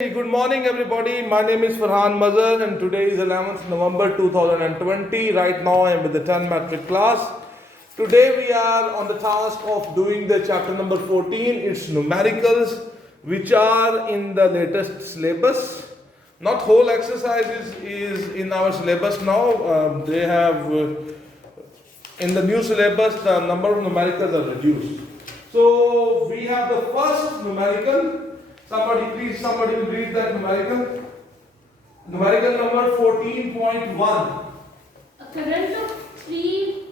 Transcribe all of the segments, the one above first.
Good morning, everybody. My name is Farhan Mazhar, and today is 11th November 2020. Right now, I am with the 10 metric class. Today, we are on the task of doing the chapter number 14. It's numericals, which are in the latest syllabus. Not whole exercises is in our syllabus now. They have in the new syllabus the number of numericals are reduced. So we have the first numerical. Somebody will read that numerical. Numerical number 14.1. A current of 3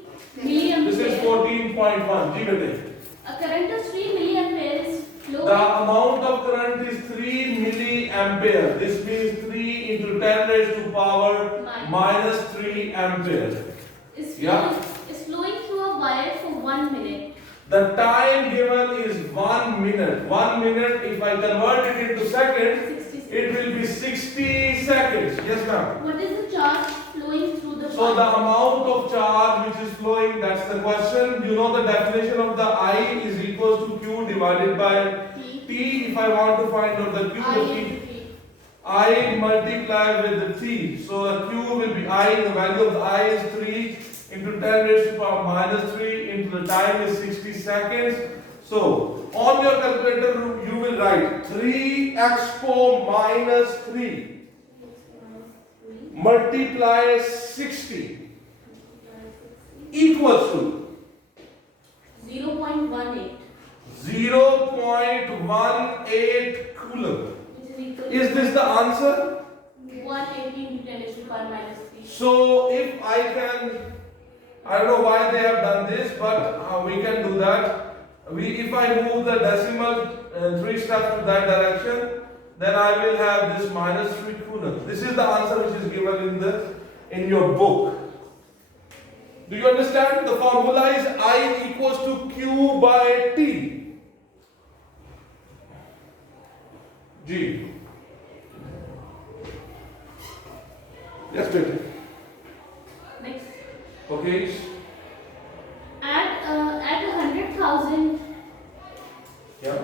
milliamperes. This is 14.1. Ji bete. A current of 3 milliamperes flow. The amount of current is 3 milliampere. This means 3 into 10 raised to power minus 3 ampere. Is Yeah. flowing through a wire for 1 minute. The time given is 1 minute. 1 minute, if I convert it into seconds, it will be 60 seconds. Yes, ma'am. What is the charge flowing through the So wire? the amount of charge which is flowing, that's the question. You know the definition of the I is equals to Q divided by T. If I want to find out the Q of T, I multiply with the T. So the Q will be I, the value of the I is 3 into 10 raised to power minus 3 into the time is 60 seconds. So on your calculator you will write 3 expo minus 3 multiply 60 equals to 0.18. 0.18 coulomb. Which is equal Is this the answer? 180 into 10 raised to power minus 3. So if I can, I don't know why they have done this, but we can do that. If I move the decimal 3 steps to that direction, then I will have this minus 3 coulomb. This is the answer which is given in your book. Do you understand? The formula is I equals to Q by T. G. Yes, baby. Next. Okay. At 100,000. Yeah.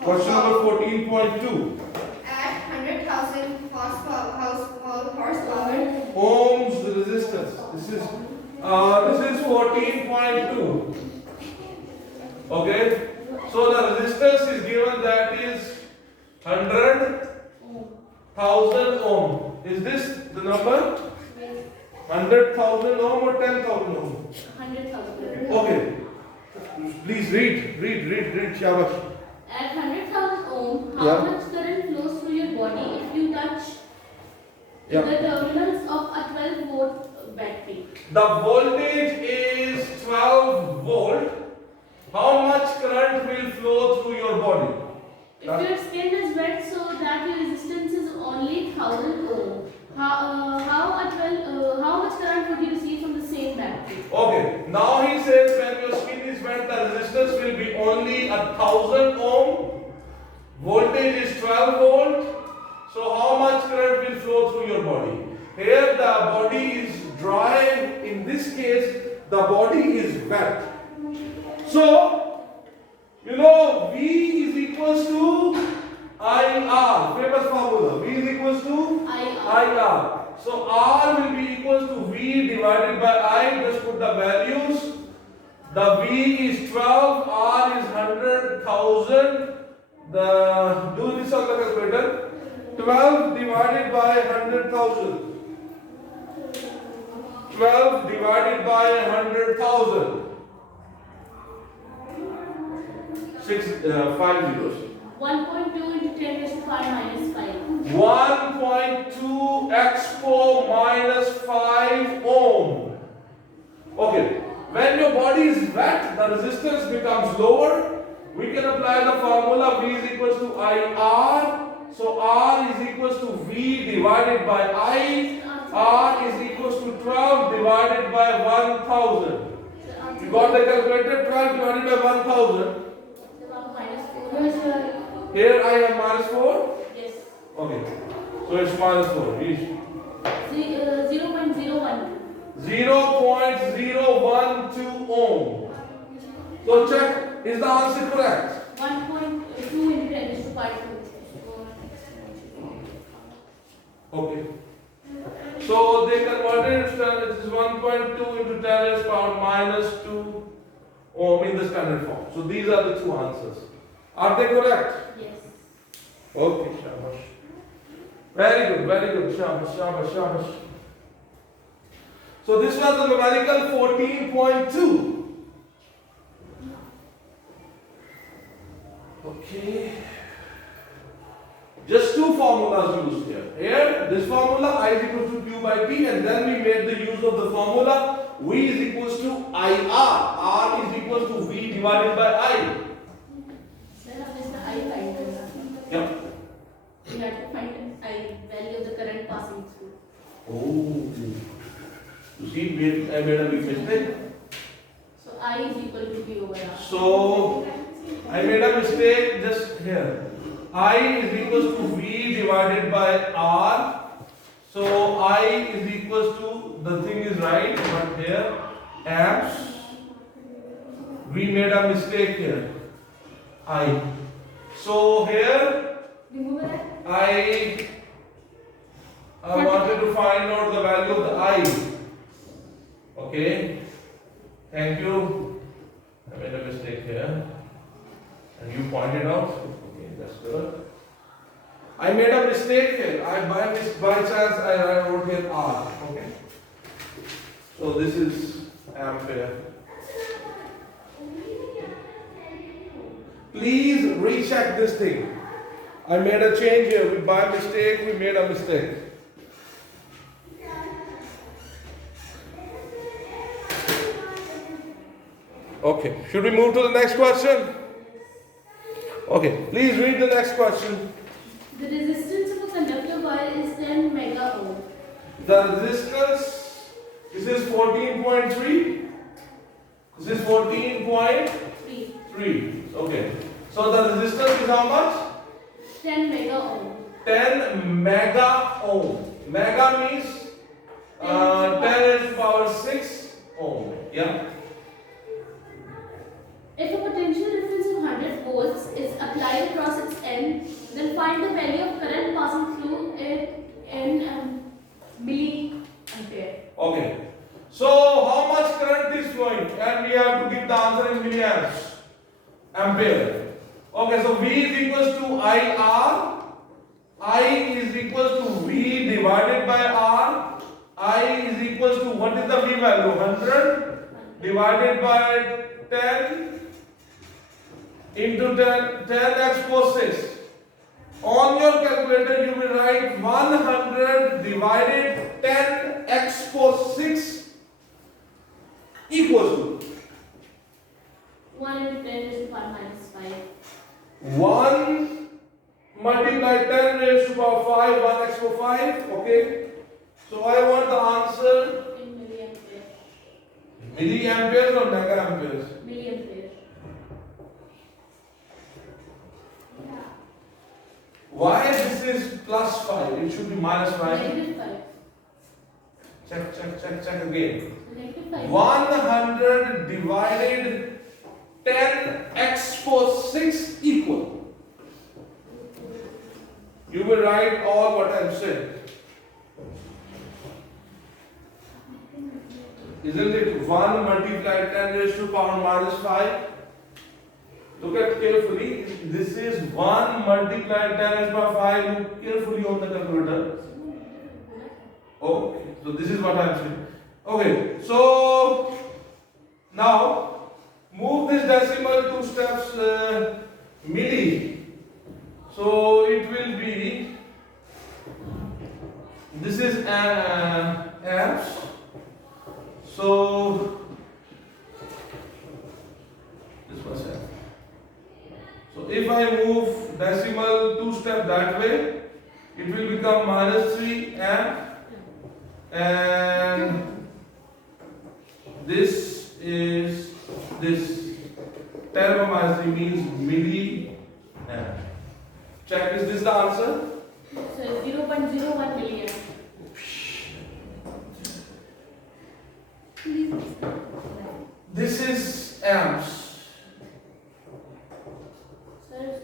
Question number 14.2. At 100,000 horsepower, Ohm's resistance. This is 14.2. Okay. So the resistance is given, that is 100,000 ohm. Is this the number? 100,000 ohm or 10,000 ohm? 100,000. Okay. Please read, Shabash. At 100,000 ohm, how Yeah. much current flows through your body if you touch Yeah. the terminals of a 12-volt battery? The voltage is 12 volt. How much current will flow through your body? If your skin is wet, so that your resistance is only 1000 ohm, how much current would you receive from the same battery? Okay, now he says when your skin is wet, the resistance will be only 1000 ohm. Voltage is 12 volt. So how much current will flow through your body? Here the body is dry. In this case, the body is wet. So, you know, V is equals to IR. Famous formula. V is equals to IR. So R will be equals to V divided by I. Just put the values. The V is 12, R is 100,000. Do this on the calculator. 12 divided by 100,000. 12 divided by 100,000. 5 zeros. 1.2 into 10 raised to power minus 5. 1.2 expo minus 5 ohm. Okay. When your body is wet, the resistance becomes lower. We can apply the formula V is equals to IR. So R is equals to V divided by I. R is equals to 12 divided by 1000. You got the calculator? 12 divided by 1000. Minus 4. Here I have minus 4. Yes. Okay. So it's minus 4. 0.01. 0.012 ohm. So check, is the answer correct? 1.2 into 10 raised to 0.2. Okay. So they converted it is 1.2 into 10 raised power minus 2 ohm in the standard form. So these are the two answers. Are they correct? Yes. Okay, shabash. Very good, very good. Shabash, shabash, shabash. So this was the numerical 14.2. Okay. Just two formulas used here. Here, this formula I is equal to Q by P, and then we made the use of the formula V is equals to IR. R is equals to V divided by I. Sir, how is the I find? Yeah. We have to find I value of the current passing through. Oh. You see, I made a big mistake. So I is equal to V over R. So I made a mistake just here. I is equals to V divided by R. So I is equals to, the thing is right, but here amps. We made a mistake here. I. So here Remove that. I wanted to find out the value of the I. Okay. Thank you. I made a mistake here. And you pointed out. Okay, that's good. I made a mistake here. By chance I wrote here R. Okay. So this is ampere. Please recheck this thing. I made a change here. By mistake, we made a mistake. Okay. Should we move to the next question? Okay. Please read the next question. The resistance of a conductor wire is 10 mega ohm. The resistance, this is 14.3. This is 14.3. 3. Okay. So the resistance is how much? 10 mega ohm. 10 mega ohm. Mega means 10 raised to power 6 ohm. Yeah. If a potential difference of 100 volts is applied across its end, then find the value of current passing through it in milliampere. Okay. So how much current is flowing? And we have to give the answer in milliamps. Ampere. Okay, so V is equals to IR. I is equals to V divided by R. I is equals to, what is the V value? 100 divided by 10 into 10 x power 6. On your calculator, you will write 100 divided 10 x power 6 equals to 1 into 10 raised to power minus 5. 1 multiply 10 raised to power 5, 1 x power 5. Okay. So I want the answer In milliampere. milliamperes or megaamperes. Milliampere. Why this is plus 5? It should be minus 5. Negative 5. Check again. Negative 5. 100 divided 10 x power 6 equal. You will write all what I have said. Isn't it 1 multiplied 10 raised to power minus 5? Look at carefully. This is 1 multiplied 10 raised to power 5. Look carefully on the calculator. Okay, so this is what I am saying. Okay, so now move this decimal 2 steps milli. So it will be, this is amps. So this was amp. So if I move decimal 2 step that way, it will become minus 3 amp. And this is this term minus 3 means milliamp. Check, is this the answer? So 0.01 milliamp. This is amps. Sir,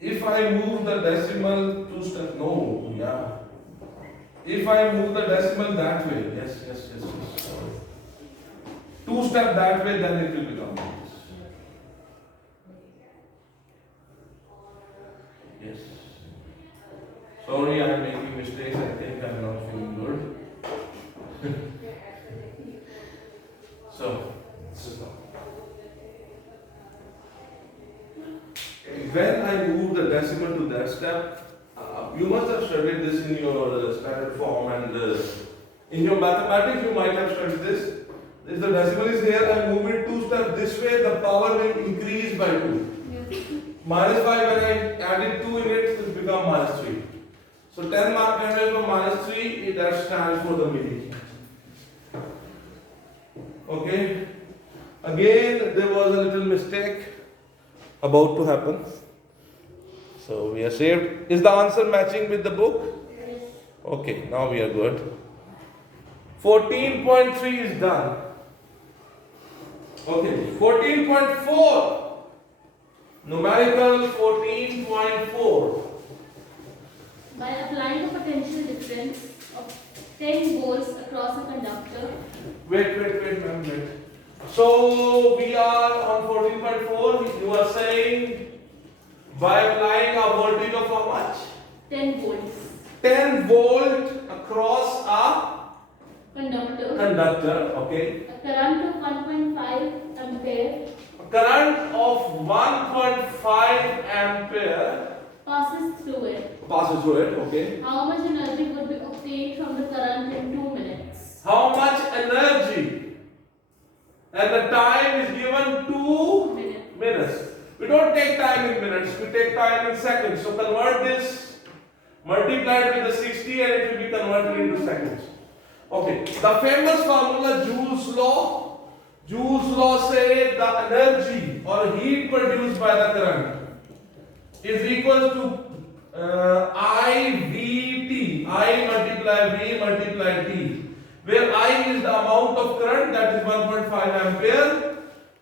If I move the decimal 2 steps, no, yeah. If I move the decimal that way, yes. 2 steps that way, then it will become this. Yes. Sorry, I am making mistakes. I think I am not feeling good. So, sit down. When I move the decimal to that step, you must have studied this in your standard form, and in your mathematics you might have studied this. If the decimal is here, I move it 2 steps this way, the power will increase by 2. Yes. Minus 5, when I added 2 in it, it become minus 3. So 10 mark for minus 3, that stands for the milli. Okay. Again, there was a little mistake about to happen. So we are saved. Is the answer matching with the book? Yes. Okay, now we are good. 14.3 is done. Okay, 14.4. Numerical 14.4. By applying a potential difference of 10 volts across a conductor. Wait, ma'am. So we are on 14.4. You are saying by applying a voltage of how much? 10 volts. 10 volt across a conductor. Okay. A current of 1.5 ampere Current of 1.5 ampere passes through it. passes through it. Okay. How much energy would be obtained from the current in 2 minutes? How much energy? And the time is given 2 minutes. We don't take time in minutes, we take time in seconds. So convert this, multiply it with the 60 and it will be converted into seconds. Okay, the famous formula Joule's law. Joule's law says the energy or heat produced by the current is equal to IVT. I multiply V multiply T. Where I is the amount of current, that is 1.5 ampere.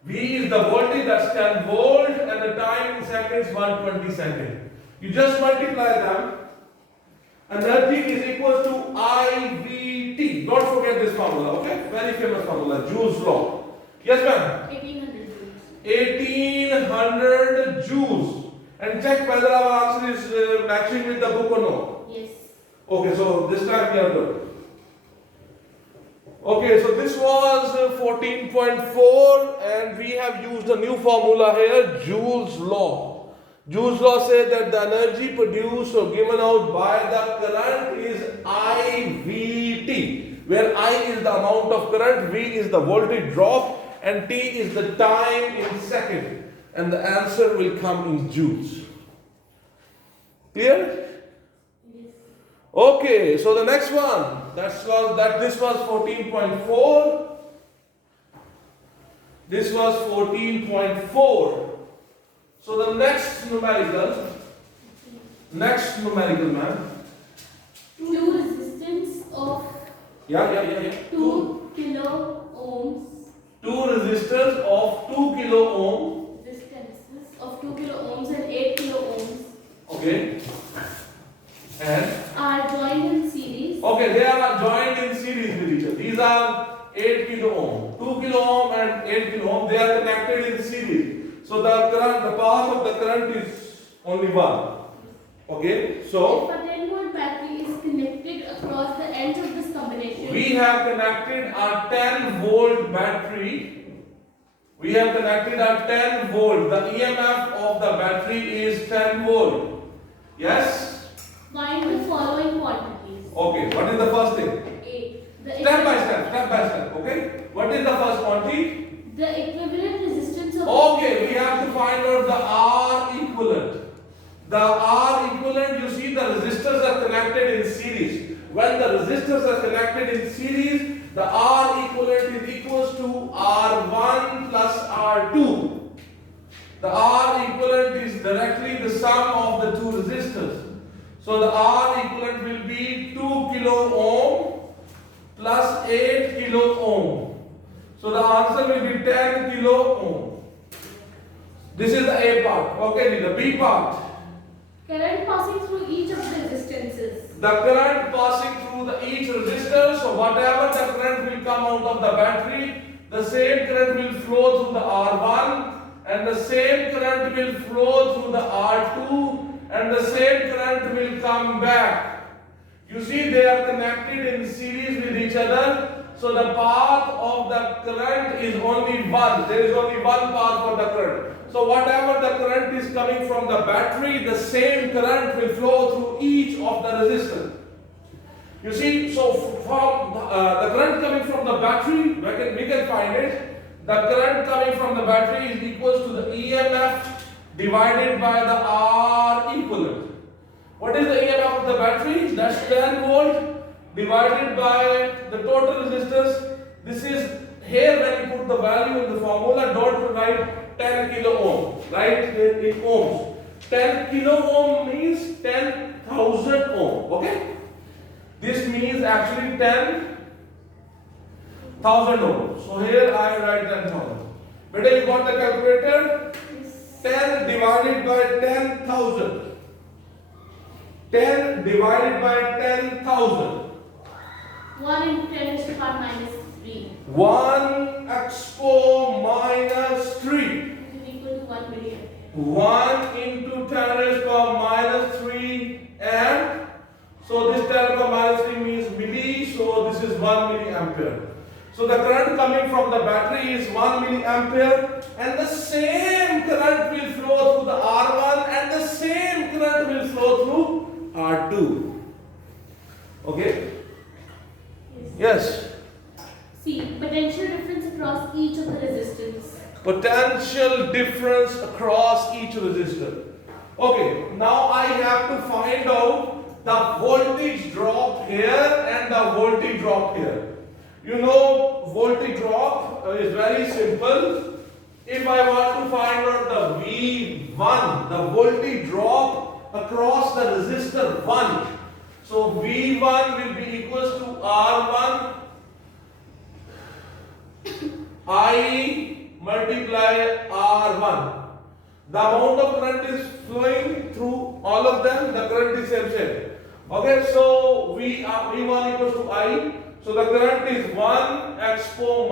V is the voltage, that's 10 volt, and the time in seconds 120 seconds. You just multiply them. Energy is equal to IVT. Don't forget this formula, okay? Very famous formula, Joule's law. Yes, ma'am? 1800 joules. 1800 joules. And check whether our answer is matching with the book or no. Yes. Okay, so this time we are good. Okay, so this was 14.4 and we have used a new formula here, Joule's law. Joule's law says that the energy produced or given out by the current is IVT, where I is the amount of current, V is the voltage drop, and T is the time in second. And the answer will come in joules. Clear? Okay, so the next one, this was 14.4. This was 14.4. So the next numerical, ma'am. Two resistance of Yeah. 2 kilo ohms. Two resistors of 2 kilo ohm. Resistances of 2 kilo ohms and 8 kilo ohms Okay. And are joined in series. okay, they are joined in series with each other. These are 8 kilo ohm. 2 kilo ohm and 8 kilo ohm, they are connected in series. So the path of the current is only one. Okay, so If a 10 volt battery is connected across the ends of this combination, we have connected a 10 volt battery. We have connected a 10 volt. The EMF of the battery is 10 volt. Yes? find the following quantities. Okay, what is the first thing? A. Step by step, okay? What is the first quantity? The equivalent resistance of Okay, we have to find out the R equivalent. The R equivalent, you see the resistors are connected in series. When the resistors are connected in series, the R equivalent is equals to R1 plus R2. The R equivalent is directly the sum of the two resistors. So the R equivalent will be 2 kilo ohm plus 8 kilo ohm. So the answer will be 10 kilo ohm. This is the A part. Okay, the B part. the current passing through each resistor. So whatever the current will come out of the battery, the same current will flow through the R1, and the same current will flow through the R2, and the same current will come back. You see, they are connected in series with each other. So the path of the current is only one. There is only one path for the current. So whatever the current is coming from the battery, the same current will flow through each of the resistors. You see, so from the current coming from the battery, we can find it. The current coming from the battery is equal to the EMF divided by the R equivalent. What is the EMF of the battery? That's 10 volt divided by the total resistors. This is here when you put the value in the formula, don't write 10 kilo ohm, right? In ohms. 10 kilo ohm means 10,000 ohm. Okay? This means actually 10,000 ohm. So here I write 10,000. Better you got the calculator? 10 divided by 10,000. 10 divided by 10,000. 1 into 10 is to the power minus 3. 1 expo minus 3. This is equal to 1 milliampere. 1 into 10 is power minus 3 amp. So this 10 power minus 3 means milli. So this is 1 milliampere. So the current coming from the battery is 1 milliampere, and the same current will flow through the R1, and the same current will flow through R2. Okay? Yes. See, potential difference across each of the resistance. Potential difference across each resistor. Okay, now I have to find out the voltage drop here and the voltage drop here. You know, voltage drop is very simple. If I want to find out the V1, the voltage drop across the resistor 1. So V1 will be equals to R1 I multiply R1. The amount of current is flowing through all of them, the current is same. Okay, so V1 equals to I. So the current is 1 expo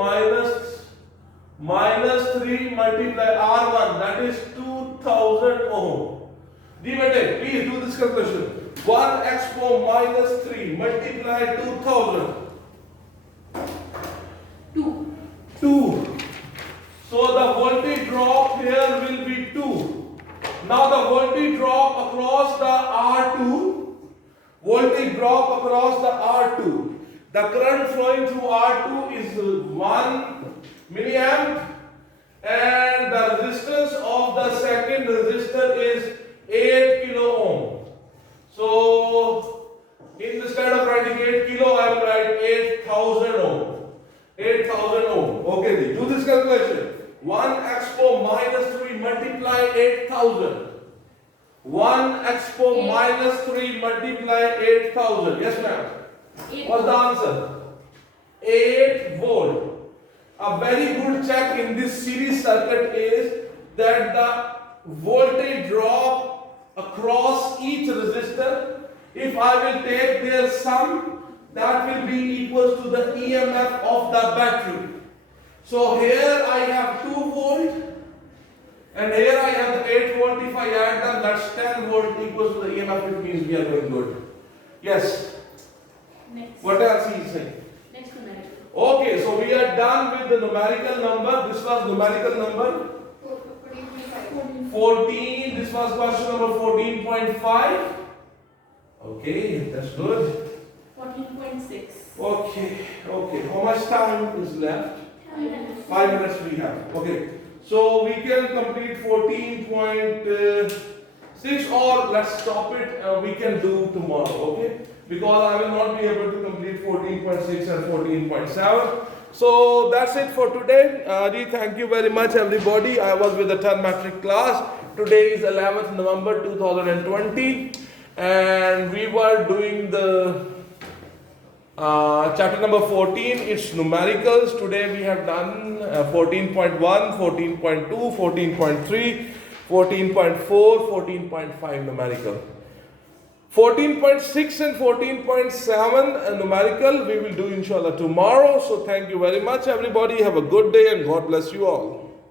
minus 3 multiply R1, that is 2000 ohm. Divided, please do this calculation. 1 expo minus 3 multiply 2000. 2. So the voltage drop here will be 2. Now the voltage drop across the R2. Voltage drop across the R2. The current flowing through R2 is 1 milliamp, and the resistance of the second resistor is 8 kilo ohm. So instead of writing 8 kilo, I will write 8,000 ohm. 8,000 ohm. Okay, do this calculation. 1 expo minus 3 multiply 8,000. 1 expo minus 3 multiply 8,000. Yes, ma'am. What's the answer? 8 volt. A very good check in this series circuit is that the voltage drop across each resistor, if I will take their sum, that will be equal to the EMF of the battery. So here I have 2 volt, and here I have the 8 volt. If I add them, that's 10 volt equals to the EMF, which means we are going good. Yes. Next. What else he is saying? Next numerical. Okay, so we are done with the numerical number. This was numerical number 14. This was question number 14.5. Okay, that's good. 14.6. Okay. How much time is left? 5 minutes we have. Okay. So we can complete 14.6, or let's stop it. We can do tomorrow. Okay. Because I will not be able to complete 14.6 and 14.7. So that's it for today. Thank you very much, everybody. I was with the 10 metric class. Today is 11th November 2020, and we were doing the chapter number 14. It's numericals. Today we have done 14.1, 14.2, 14.3, 14.4, 14.5 numerical. 14.6 and 14.7 numerical we will do inshallah tomorrow. So thank you very much everybody. Have a good day and God bless you all.